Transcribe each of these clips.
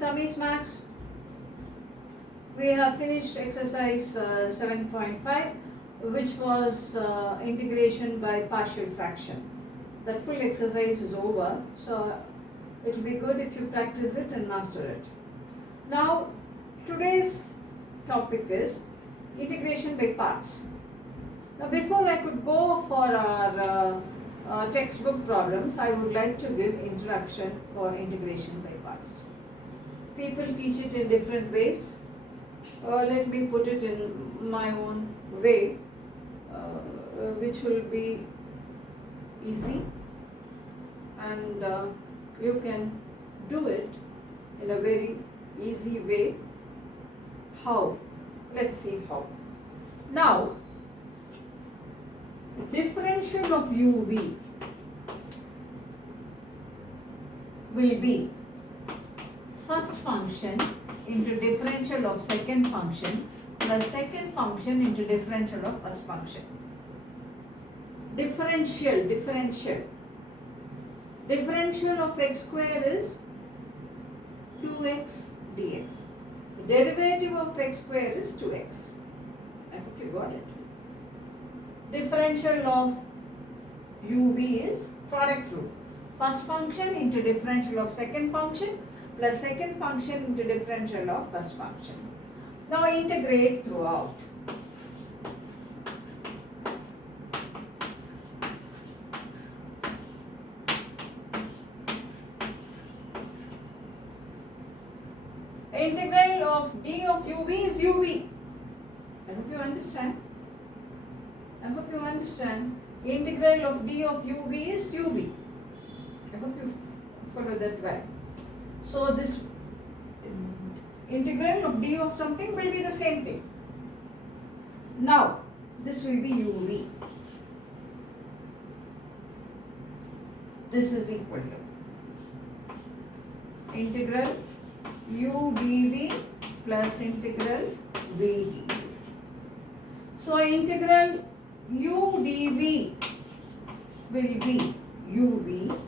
with Ami's Max. We have finished exercise 7.5, which was integration by partial fraction. That full exercise is over, so it will be good if you practice it and master it. Now, today's topic is integration by parts. Now, before I could go for our textbook problems, I would like to give introduction for integration by parts. People teach it in different ways. Let me put it in my own way, which will be easy, and you can do it in a very easy way. How? Let's see how. Now, differential of uv will be first function into differential of second function plus second function into differential of first function. Differential of x square is 2x dx. The derivative of x square is 2x. I hope you got it. Differential of uv is product rule. First function into differential of second function plus second function into differential of first function. Now integrate throughout. Integral of d of uv is uv. I hope you understand. Integral of d of uv is uv. I hope you follow that well. So this integral of d of something will be the same thing. Now this will be uv. This is equal to integral u dv plus integral v dv. So integral u dv will be uv.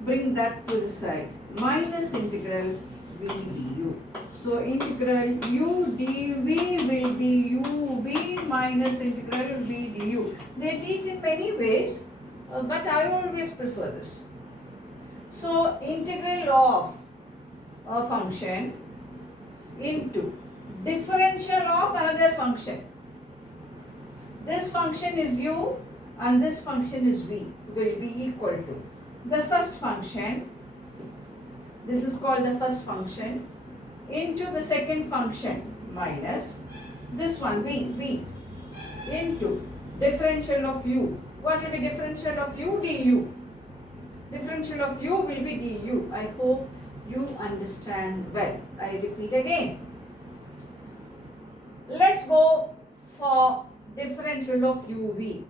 Bring that to the side. Minus integral v du. So integral u dv will be uv minus integral v du. They teach in many ways, but I always prefer this. So integral of a function into differential of another function. This function is u and this function is v, will be equal to the first function. This is called the first function into the second function minus this one v into differential of u. What will be differential of u? du. Differential of u will be du. I hope you understand well. I repeat again. Let's go for differential of uv.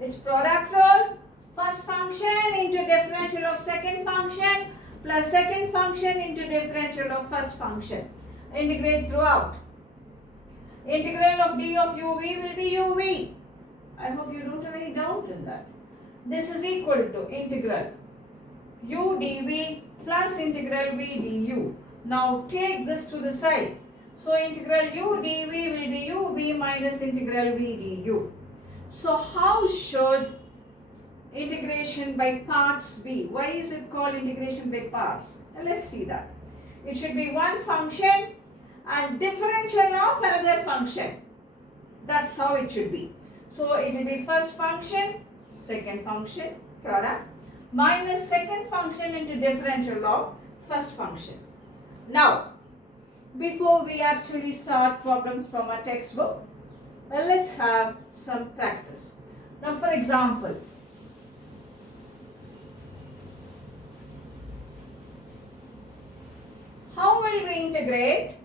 It's product rule. First function into differential of second function plus second function into differential of first function. Integrate throughout. Integral of d of uv will be uv. I hope you don't have any doubt in that. This is equal to integral u dv plus integral v du. Now take this to the side. So integral u dv will be uv minus integral v du. So how should integration by parts be? Why is it called integration by parts? Now let's see that. It should be one function and differential of another function. That's how it should be. So it will be first function, second function, product, minus second function into differential of first function. Now, before we actually start problems from our textbook, let's have some practice. Now, for example, how will we integrate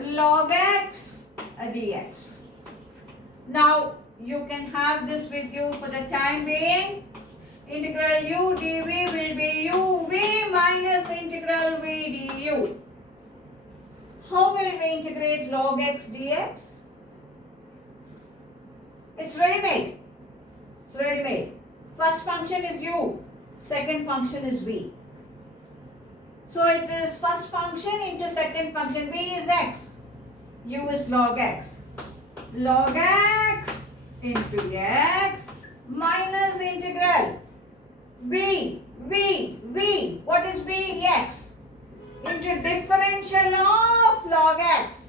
log x dx? Now, you can have this with you for the time being. Integral u dv will be uv minus integral v du. How will we integrate log x dx? It's ready-made. First function is u. second function is v. So it is first function into second function. V is x, u is log x. Log x into x minus integral v. What is v? X. Into differential of log x.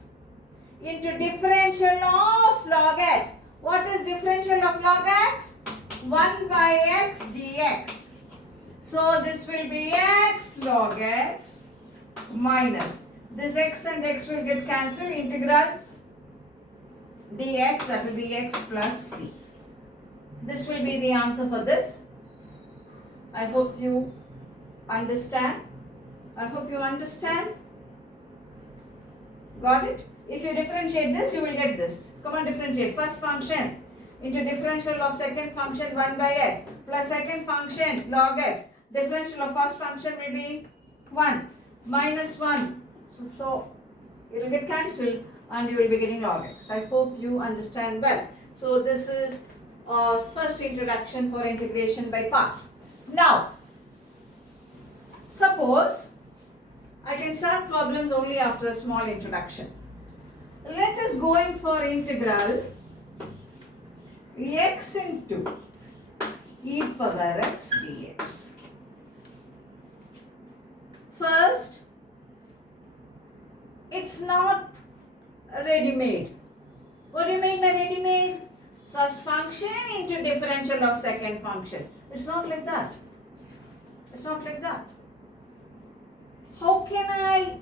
Into differential of log x. What is differential of log x? 1 by x dx. So this will be x log x minus this x and x will get cancelled. Integral dx, that will be x plus c. This will be the answer for this. I hope you understand. Got it? If you differentiate this, you will get this. Come on, differentiate. First function into differential of second function 1 by x plus second function log x. Differential of first function will be 1 minus 1. So it will get cancelled and you will be getting log x. I hope you understand well. So this is our first introduction for integration by parts. Now, suppose I can start problems only after a small introduction. Let us go in for integral x into e power x dx. First, it's not ready-made. What do you mean by ready-made? First function into differential of second function. It's not like that. How can I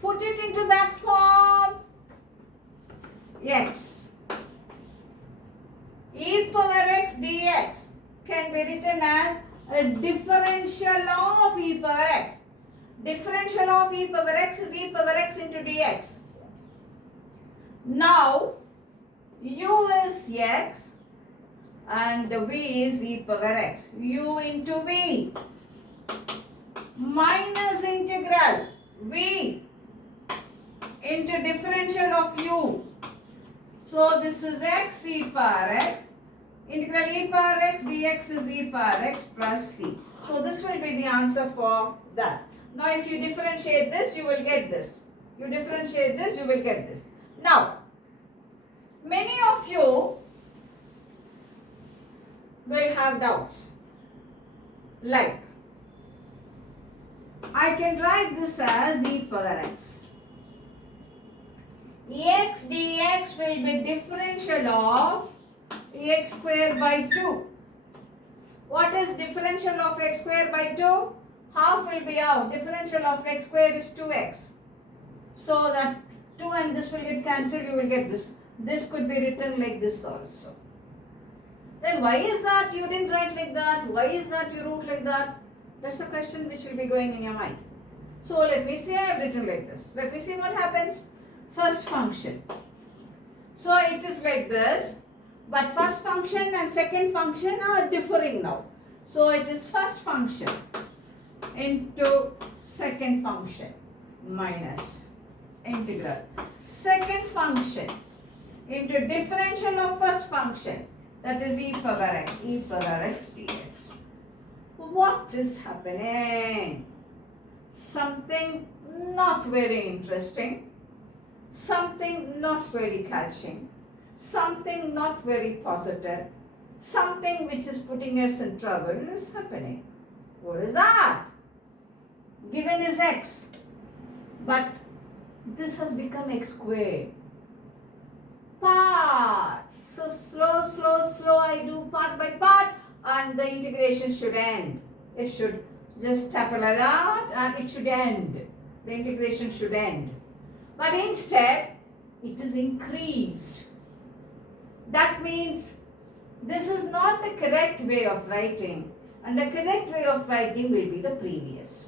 put it into that form? X. E power x dx can be written as a differential of e power x. Differential of e power x is e power x into dx. Now, u is x and v is e power x. u into v minus integral v into differential of u. So this is x e power x. Integral e power x dx is e power x plus c. So this will be the answer for that. Now if you differentiate this, you will get this. You differentiate this, you will get this. Now, many of you will have doubts. Like, I can write this as e power x. X dx will be differential of x square by 2. What is differential of x square by 2? Half will be out. Differential of x square is 2x. So that 2 and this will get cancelled, you will get this. This could be written like this also. Then why is that you didn't write like that? Why is that you wrote like that? That's a question which will be going in your mind. So let me say I have written like this. Let me see what happens. First function. So it is like this. But first function and second function are differing now. So it is first function into second function minus integral. Second function into differential of first function, that is e power x dx. What is happening? Something not very interesting, something not very catching, something not very positive, something which is putting us in trouble is happening. What is that? Given is x, but this has become x squared. Parts. So slow I do part by part and the integration should end. It should just happen like that and it should end. The integration should end. But instead, it is increased. That means this is not the correct way of writing, and the correct way of writing will be the previous.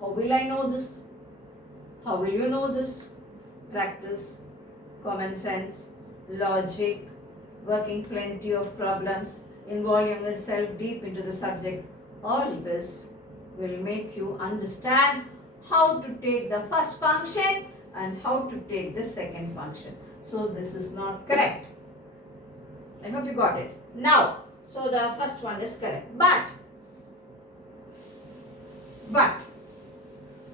How will I know this? How will you know this? Practice, common sense, logic, working plenty of problems, involving yourself deep into the subject. All this will make you understand how to take the first function and how to take the second function. So this is not correct. I hope you got it. Now, so the first one is correct. But But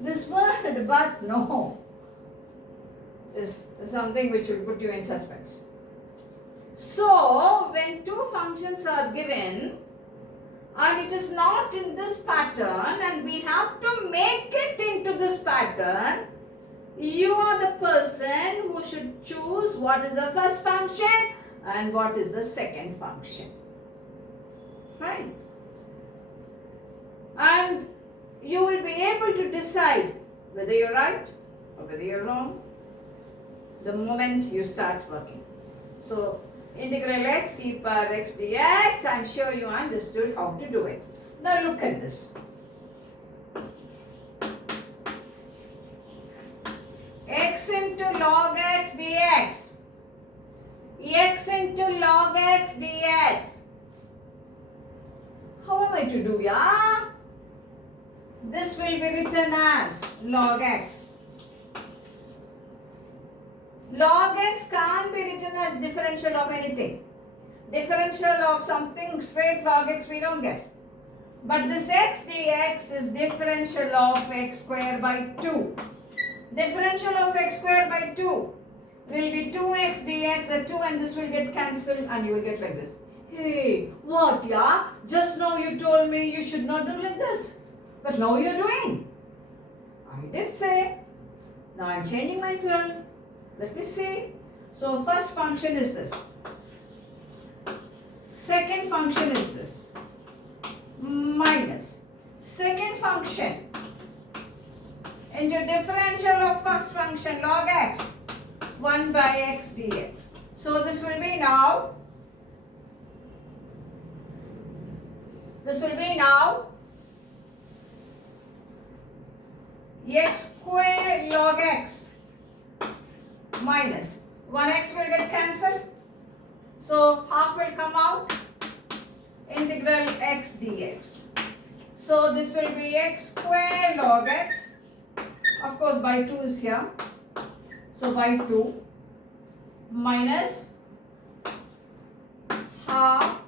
this word but no is something which will put you in suspense. So when two functions are given and it is not in this pattern and we have to make it into this pattern, you are the person who should choose what is the first function and what is the second function. Fine. And you will be able to decide whether you're right or whether you're wrong the moment you start working. So integral x e power x dx, I'm sure you understood how to do it. Now look at this. X into log x dx. X into log x dx. How am I to do, yeah? This will be written as log x. Log x can't be written as differential of anything. Differential of something straight log x we don't get. But this x dx is differential of x square by 2. Differential of x square by 2 will be 2x dx, a 2 and this will get cancelled and you will get like this. Hey, what, yeah? Just now you told me you should not do like this. But now you're doing. I did say. Now I'm changing myself. Let me see. So first function is this. Second function is this. Minus. Second function into differential of first function log x. 1 by x dx. So this will be now. This will be now x square log x minus 1x will get cancelled. So half will come out. Integral x dx. So this will be x square log x. Of course by 2 is here. So by 2 minus half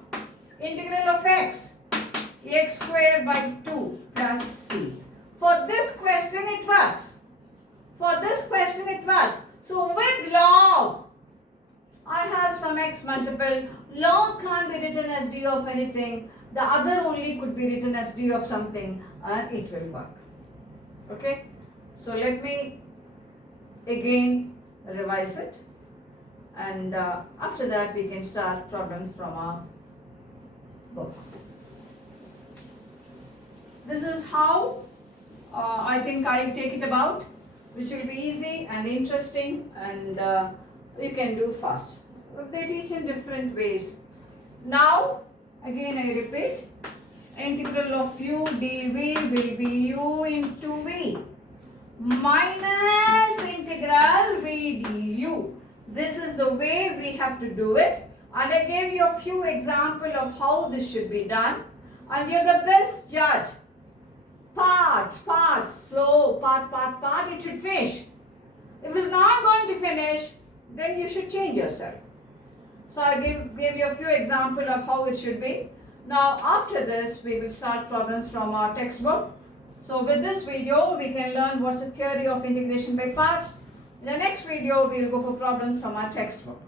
integral of x square by 2 plus c. For this question it works. For this question it works. So with log, I have some x multiple. Log can't be written as d of anything. The other only could be written as d of something and it will work. Okay. So let me again revise it. And after that we can start problems from our book. This is how I think I'll take it about, which will be easy and interesting and you can do fast. They teach in different ways. Now, again I repeat, integral of u dv will be u into v minus integral v du. This is the way we have to do it. And I gave you a few examples of how this should be done. And you're the best judge. Parts, slow, part, it should finish. If it's not going to finish, then you should change yourself. So I gave you a few examples of how it should be. Now after this, we will start problems from our textbook. So with this video, we can learn what's the theory of integration by parts. In the next video, we will go for problems from our textbook.